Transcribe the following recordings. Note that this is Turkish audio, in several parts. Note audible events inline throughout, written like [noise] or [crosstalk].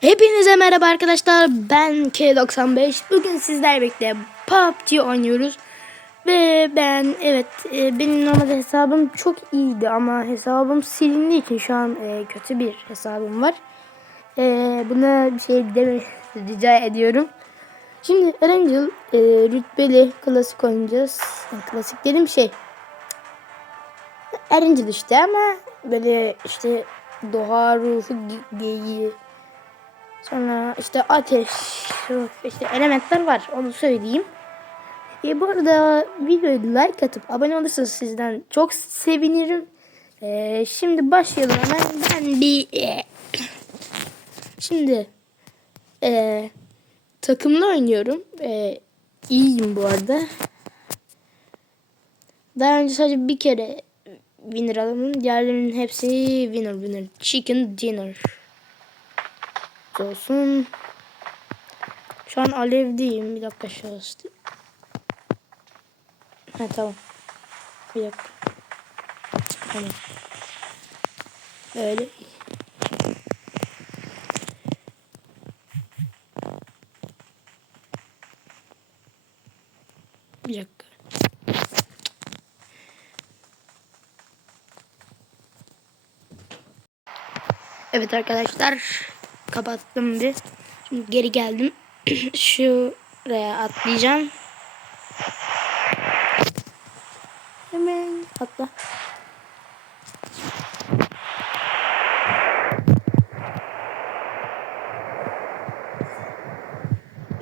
Hepinize merhaba arkadaşlar. Ben K95. Bugün sizlerle birlikte PUBG oynuyoruz. Ve ben evet e, benim normalde hesabım çok iyiydi ama hesabım silindiği için şu an e, kötü bir hesabım var. E, buna bir şey deme [laughs] rica ediyorum. Şimdi Erangel e, rütbeli klasik oynayacağız. Klasik dediğim şey Erangel işte ama böyle işte doğa ruhu ge- geyiği Sonra işte ateş, işte elementler var onu söyleyeyim. E, bu arada videoyu like atıp abone olursanız sizden çok sevinirim. E, şimdi başlayalım hemen. Ben bir e, şimdi e, takımla oynuyorum. E, iyiyim bu arada. Daha önce sadece bir kere winner aldım. Diğerlerinin hepsi winner winner. Chicken dinner olsun. Şu an alevdeyim. Bir dakika şurası. Ha tamam. Bir dakika. Tamam. Öyle. Bir dakika. Evet arkadaşlar kapattım bir. Şimdi geri geldim. [clears throat] Şuraya atlayacağım. Hemen atla.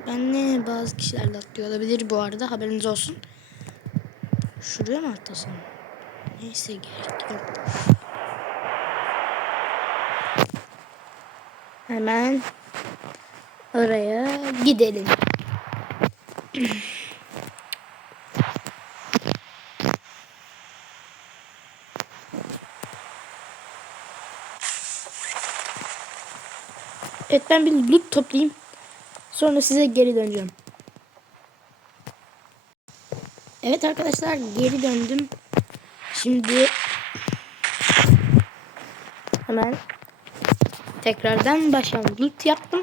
Ben ne bazı kişiler de atlıyor olabilir bu arada haberiniz olsun. Şuraya mı atlasam? Neyse gerek yok. Hemen oraya gidelim. Evet ben bir loot toplayayım. Sonra size geri döneceğim. Evet arkadaşlar geri döndüm. Şimdi hemen tekrardan başlayalım. Loot yaptım.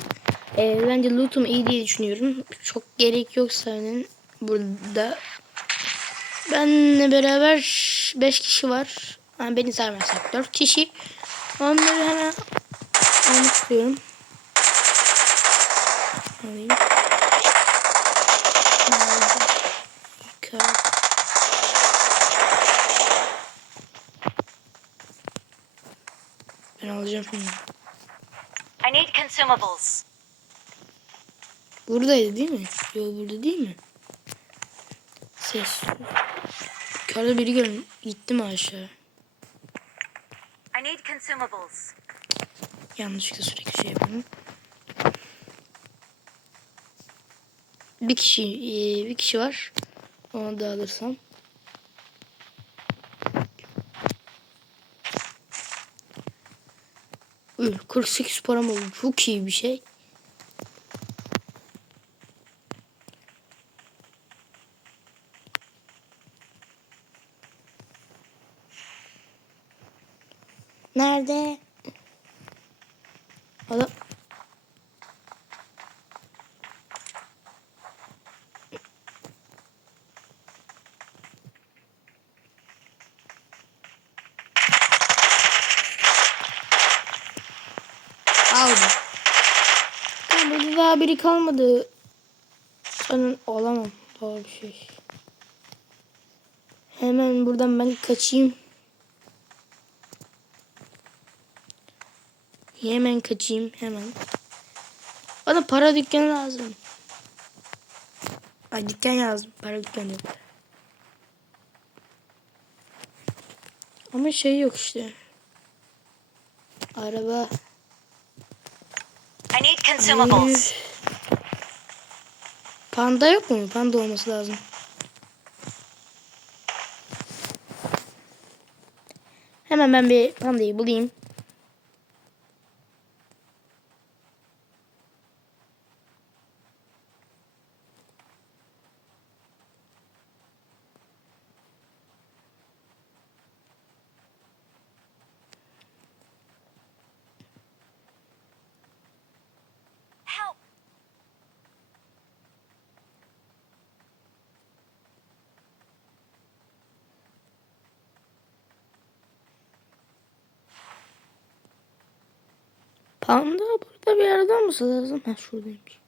Ee, bence lootum iyi diye düşünüyorum. Çok gerek yok senin burada. Benle beraber 5 kişi var. Yani beni saymazsak 4 kişi. Onları hemen almak istiyorum. Alayım. Ben alacağım şimdi. I need consumables. Buradaydı değil mi? Yok burada değil mi? Ses. Yukarıda biri gör gitti mi aşağı? I need consumables. Yanlışlıkla sürekli şey yapıyorum. Bir kişi, eee, bir kişi var. Onu da alırsam. 48 param oldu. Çok iyi bir şey. Nerede? Adam. Aldım. Tamam burada daha biri kalmadı. Sanın olamam. Doğru bir şey. Hemen buradan ben kaçayım. Hemen kaçayım hemen. Bana para dükkanı lazım. Ay dükkan lazım. Para dükkanı yok. Ama şey yok işte. Araba. I need consumables. Üf. Panda yok mu? Panda olması lazım. Hemen ben bir pandayı bulayım. Panda burada bir yerde olması lazım. Ha şuradaymış.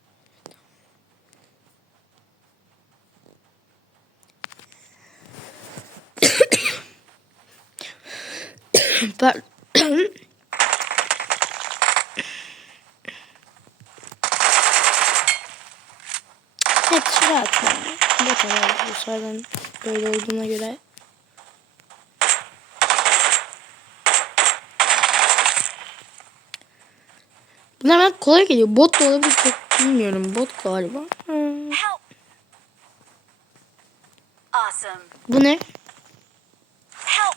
[coughs] Pardon. Evet şuraya atmam. Bu kadar. Bu sıradan böyle olduğuna göre. Bunlar bana kolay geliyor. Bot da olabilir çok bilmiyorum. Bot galiba. Hmm. Awesome. Bu ne? Help!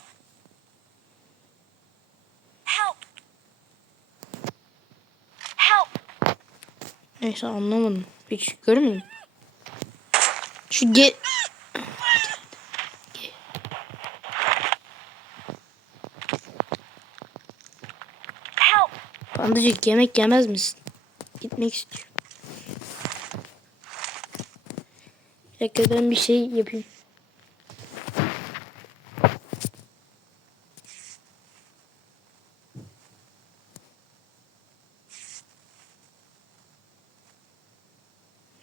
Help! Help! Neyse anlamadım. Hiç görmedim. Şu ge... Help! Pandacık yemek yemez misin? Gitmek istiyor. Bir dakika ben bir şey yapayım.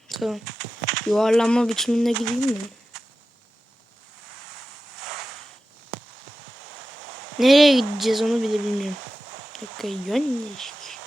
Tamam. Yuvarlanma biçiminde gideyim mi? Nereye gideceğiz onu bile bilmiyorum. Değişik.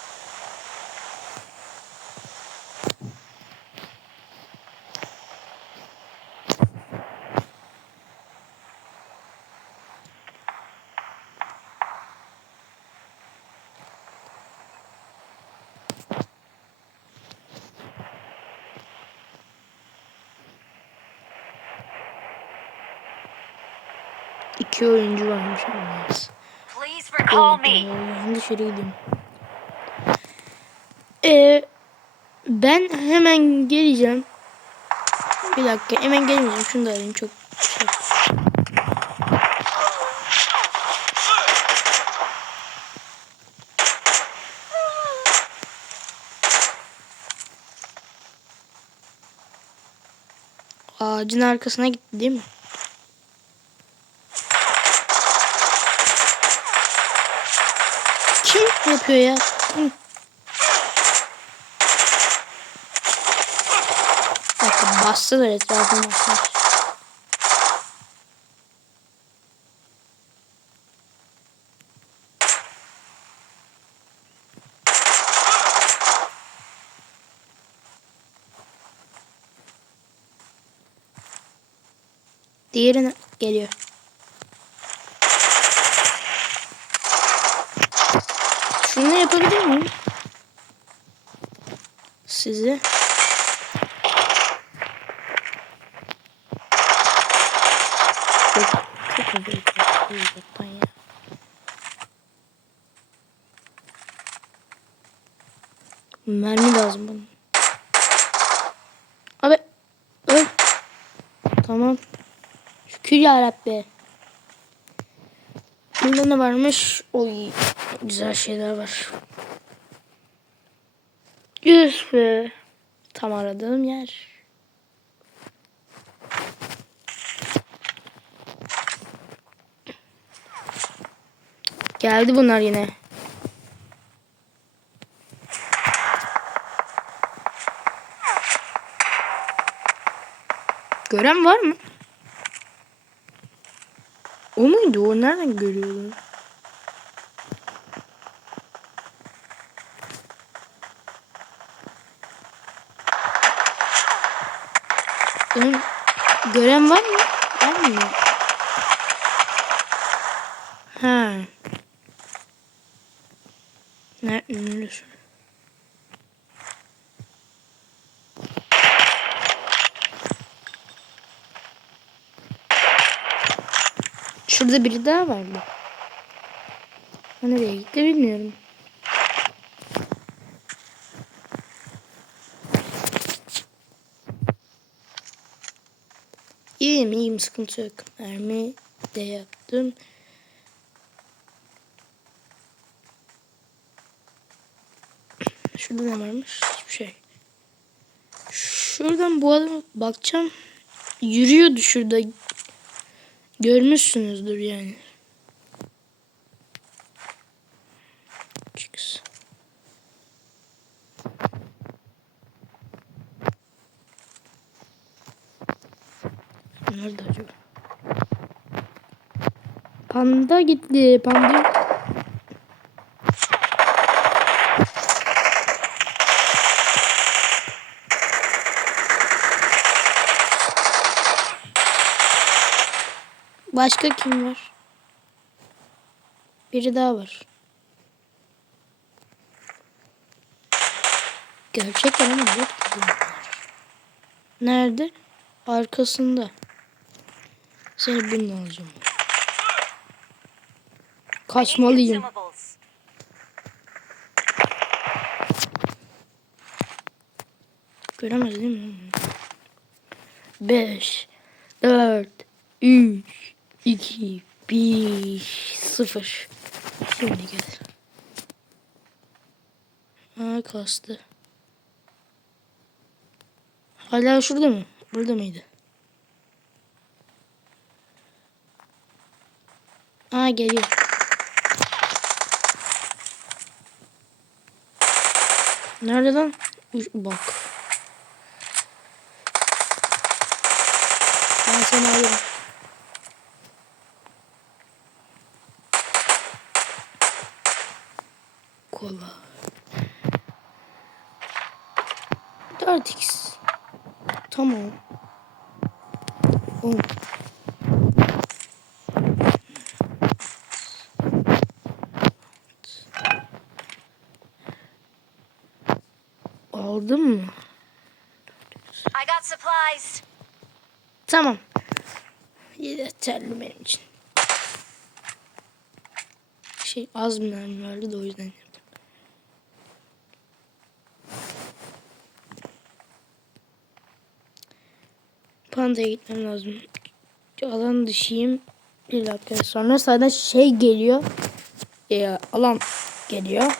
İki oyuncu varmış yalnız. Please recall me. Ben dışarı gideyim. Ee, ben hemen geleceğim. Bir dakika hemen gelmeyeceğim. Şunu da alayım çok şey. Ağacın arkasına gitti değil mi? Yapıyor ya? Hı. Bakın bastılar etrafına. Diğerine geliyor. Ya. Mermi lazım bana. Abi. Öl. Tamam. Şükür ya Rabbi. Bunda ne varmış? Oy. Güzel şeyler var. Yüz be. Tam aradığım yer. Geldi bunlar yine. Gören var mı? O muydu? O nereden görüyordu? Benim gören var mı? Var mı? Ha. Ne? Neresi? Şurada biri daha vardı. O nereye gitti bilmiyorum. İyiyim iyiyim sıkıntı yok. Mermi de yaptım. Şurada ne varmış? Hiçbir şey. Şuradan bu adama bakacağım. Yürüyordu şurada. Görmüşsünüzdür yani. Nerede acaba? Panda gitti. Panda. Başka kim var? Biri daha var. Gerçekten ama bunlar. Nerede? Arkasında. Seni bununla alacağım. Kaçmalıyım. Göremez değil mi? 5 4 3 2 1 0 Şimdi gel. Ha kastı. Hala şurada mı? Burada mıydı? Aa geliyor. Nerede lan? Bak. Ben seni alırım. Kola. 4x. Tamam. 10. Aldın mı? I got supplies. Tamam. Yeterli benim için. Şey az mermi verdi de o yüzden yaptım. Panda'ya gitmem lazım. Alan dışıyım. Bir dakika sonra zaten şey geliyor. Ee, alan geliyor.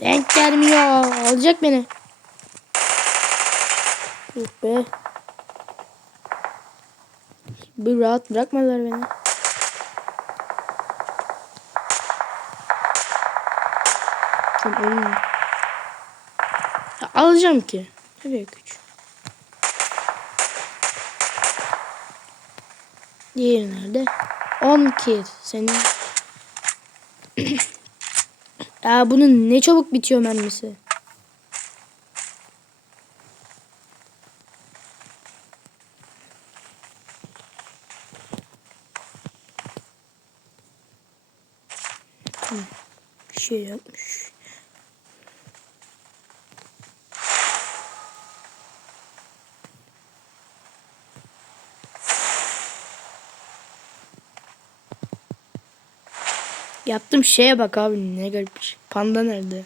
Denk gelmiyor. Alacak beni. Yuh be. Bir rahat bırakmadılar beni. Alacağım ki. Nereye güç? Diğeri nerede? 10 kill. Senin [clears throat] Ya bunun ne çabuk bitiyor mermisi. Hı, Bir şey yapmış. Yaptığım şeye bak abi ne garip bir şey. Panda nerede?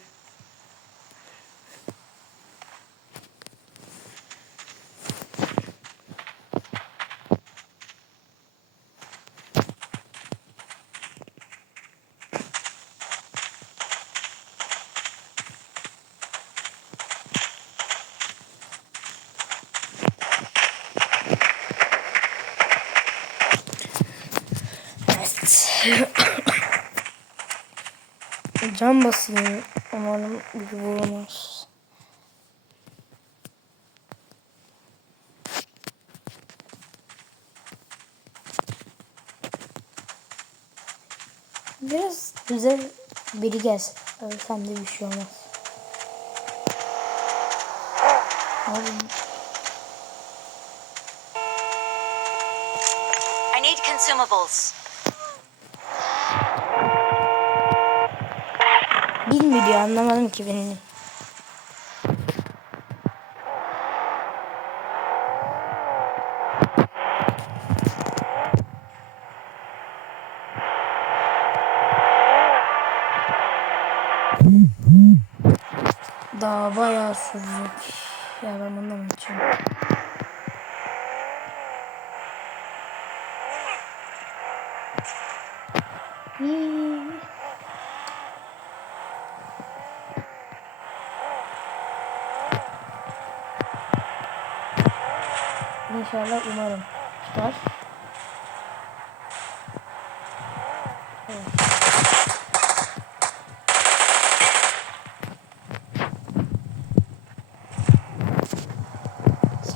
Evet. Can basayım. Umarım bir vurmaz. Biraz güzel biri gelsin. Ölsem de bir şey olmaz. Abi, I need consumables. diyor anlamadım ki beni. Daha bayağı sürecek. Ya ben içiyorum? Hmm. İnşallah umarım tutar.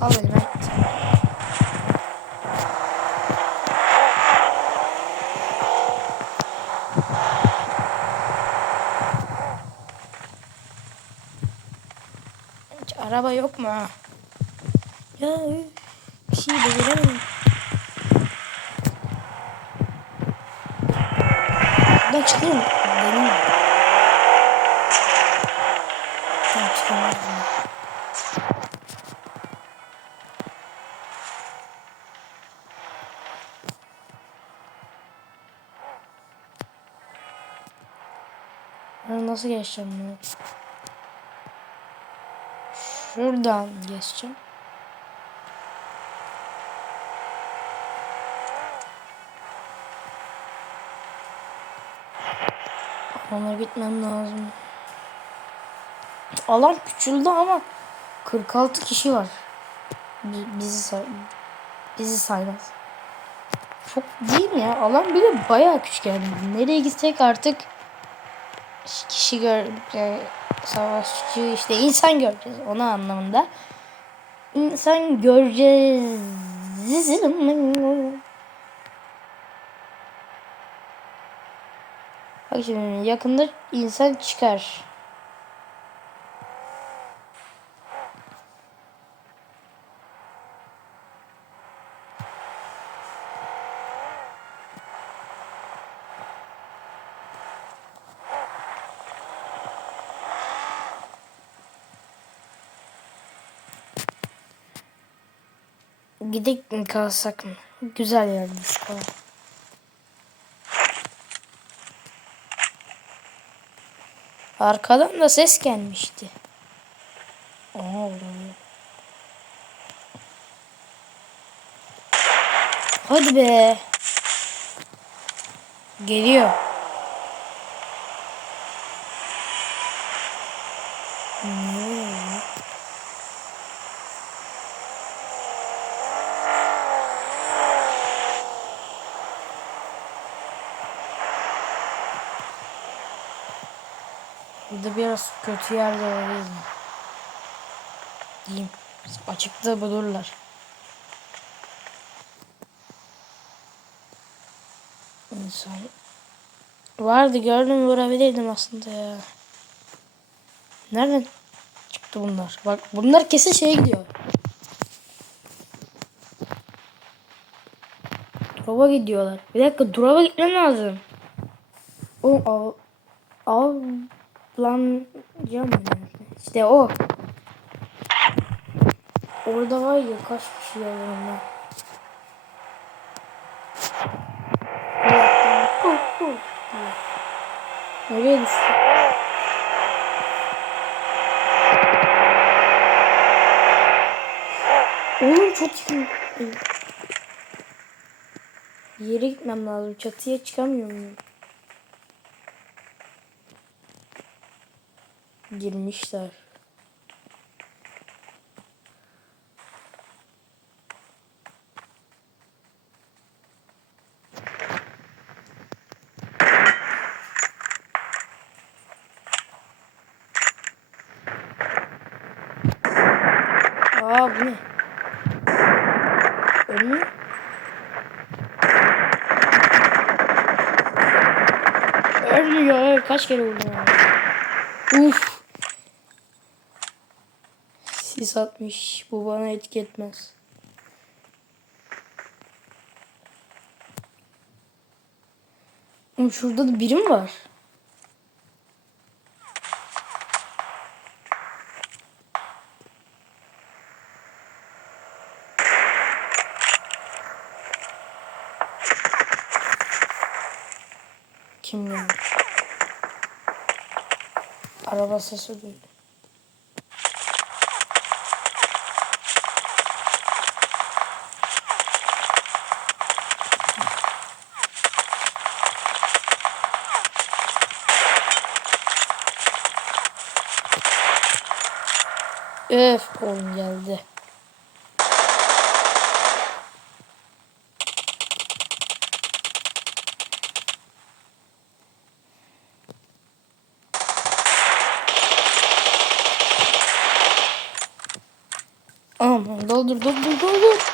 Sal beni. Hiç araba yok mu? Ya bir şey beceremiyorum. Buradan çıkayım Ben nasıl geçeceğim bunu? Şuradan geçeceğim. Ona gitmem lazım. Alan küçüldü ama 46 kişi var. Bi- Bizi say bizi saymaz. Çok değil mi ya? Alan bile bayağı küçük yani. Nereye gitsek artık kişi gör yani savaşçı işte insan göreceğiz ona anlamında. İnsan göreceğiz. Bak şimdi yakında insan çıkar. Gidip mi kalsak mı? Güzel yerde çıkalım. Arkadan da ses gelmişti. Aa. Hadi be. Geliyor. Burada biraz kötü olabilir mi? Diyeyim. Açıkta bulurlar. İnsan. Vardı gördüm vurabilirdim aslında ya. Nereden çıktı bunlar? Bak bunlar kesin şeye gidiyor. Drop'a gidiyorlar. Bir dakika drop'a gitmem lazım. O av, avlanacağım yani. İşte o. Orada var ya kaç kişi yanımda. Nereye düştü? Oğlum çok iyi. Yere gitmem lazım. Çatıya çıkamıyor Girmişler. Aa bu ne? Ölmüyor. Ölmüyor. Kaç kere vurdum abi. Sis atmış. Bu bana etki etmez. Oğlum şurada da biri mi var? Kim ya? Araba sesi duydum. Öf oğlum geldi. Aman doldur doldur doldur.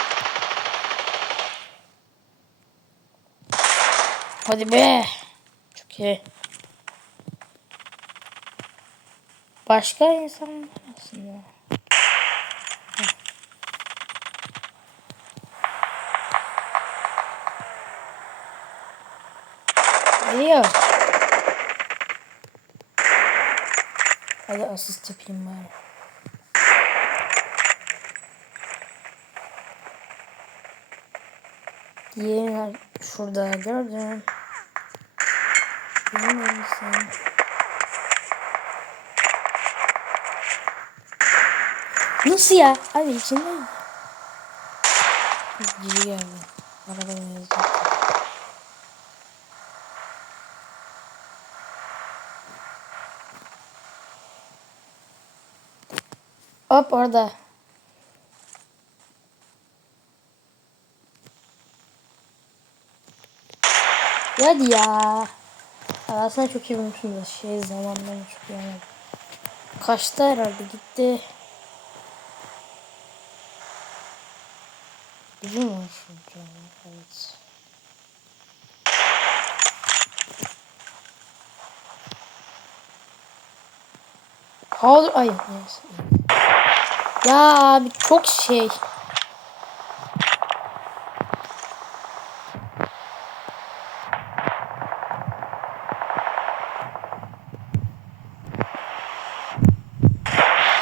Hadi be. Çok iyi. Başka insan aslında. Heh. Geliyor. Hadi asist yapayım bari. Diğeri şurada gördüm. Misin? Nasıl ya? Abi içindeyim. Geri geldi. Arada yazdı. Hop orada. Hadi ya. Aslında çok iyi bulmuşum da şey zamanlarını çok iyi anladım. Kaçtı herhalde gitti. Bizim var şurada. Evet. Hayır, ay neyse. Ya abi çok şey.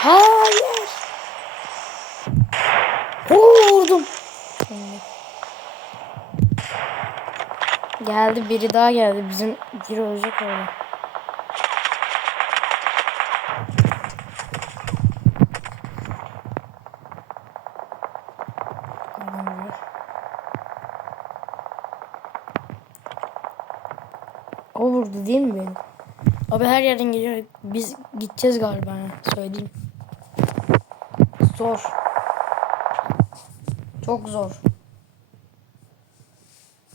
Hayır. Vurdum. Geldi biri daha geldi. Bizim biri olacak orada. Adam vuruyor. O vurdu değil mi beni? Abi her yerden geliyor. Biz gideceğiz galiba. Söyleyeyim. Zor. Çok zor.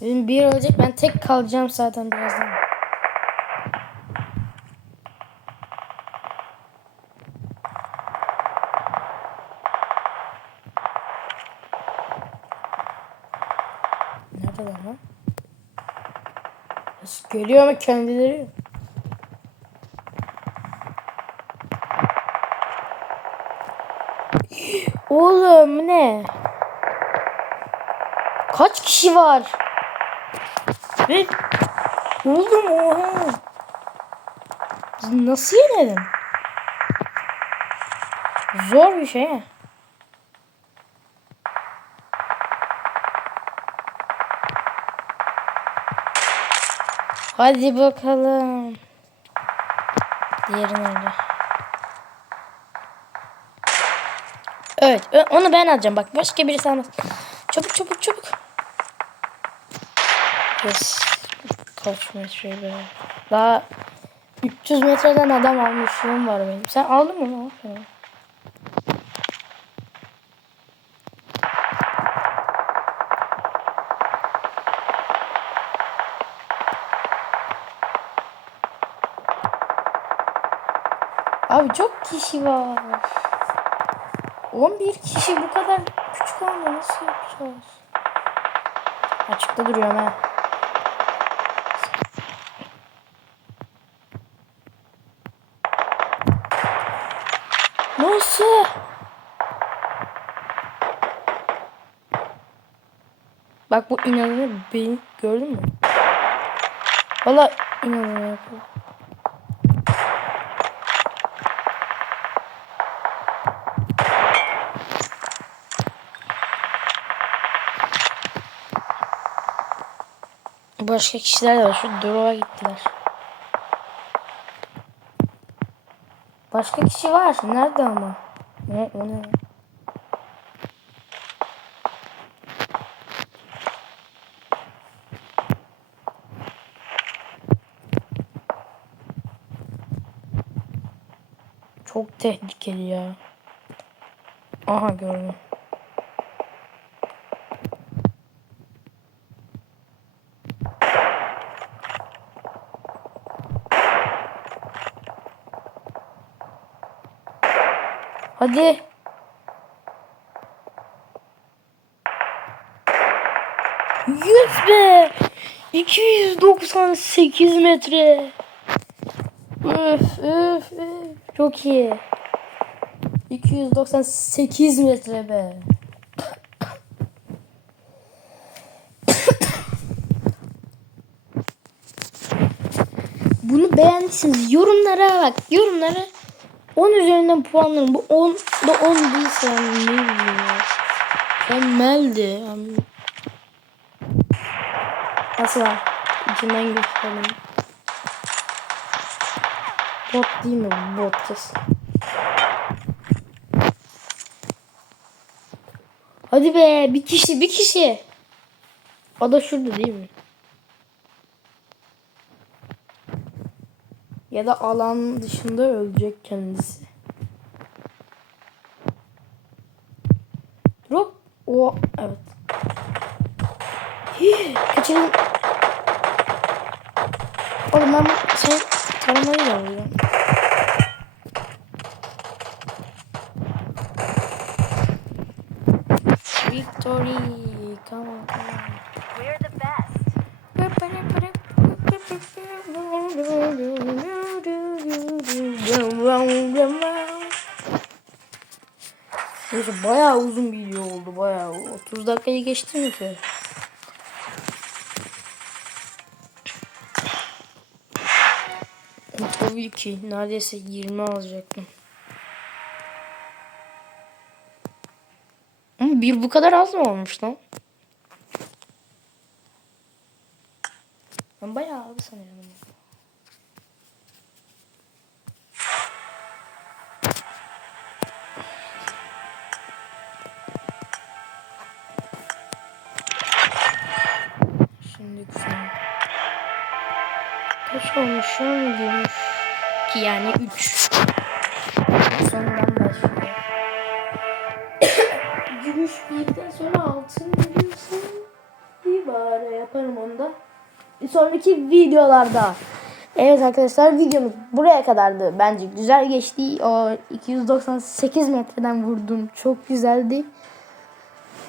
Benim bir olacak. Ben tek kalacağım zaten birazdan. Nerede lan? Geliyor ama kendileri. Oğlum ne? Kaç kişi var? Ve oğlum oha. Nasıl yenelim? Zor bir şey. ha. Hadi bakalım. Diğeri nerede? Evet, onu ben alacağım. Bak başka birisi almaz. Çabuk çabuk çabuk. Yes. Kaç metre be. Daha 300 metreden adam almışlığım var benim. Sen aldın mı? Aferin. Abi çok kişi var. 11 kişi bu kadar küçük anda nasıl yapacağız? Açıkta duruyorum ha. Nasıl? Bak bu inanılır beni gördün mü? Valla inanılır. Başka kişiler de var. Şu drop'a gittiler. Başka kişi var. Nerede ama? O, o ne? Çok tehlikeli ya. Aha gördüm. Hadi. Yüz be. 298 metre. Üf üf üf. Çok iyi. 298 metre be. Bunu beğendiyseniz yorumlara bak. Yorumlara 10 üzerinden puanlarım. Bu 10 da 10 değilse yani ne bileyim ya. Mükemmeldi. Yani. Asla. İçinden geçelim. Bot değil mi? Bot. Hadi be bir kişi bir kişi. O da şurada değil mi? Ya da alan dışında ölecek kendisi. Drop. O evet. [gasps] Hii, Kaçırdım. Oğlum ben sen taramayı da alacağım. Victory. Bayağı uzun video oldu bayağı. 30 dakikayı geçti mi ki? Tabii ki neredeyse 20 alacaktım. Ama bir bu kadar az mı olmuş lan? Ben bayağı aldı sanıyorum. Şimdi güzel. Kaç olmuşum? [coughs] Gümüş. Ki yani 3. Sondan başlıyor. Gümüş birden sonra altın veriyorsun. Bir bari yaparım onu da. Sonraki videolarda. Evet arkadaşlar videomuz buraya kadardı. Bence güzel geçti. O 298 metreden vurdum. Çok güzeldi.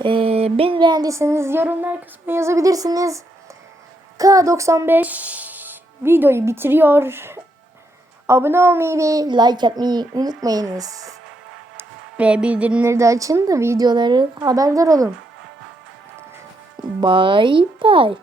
Ee, beni beğendiyseniz yorumlar kısmına yazabilirsiniz. K95 videoyu bitiriyor. Abone olmayı ve like atmayı unutmayınız. Ve bildirimleri de açın da videoları haberdar olun. Bye bye.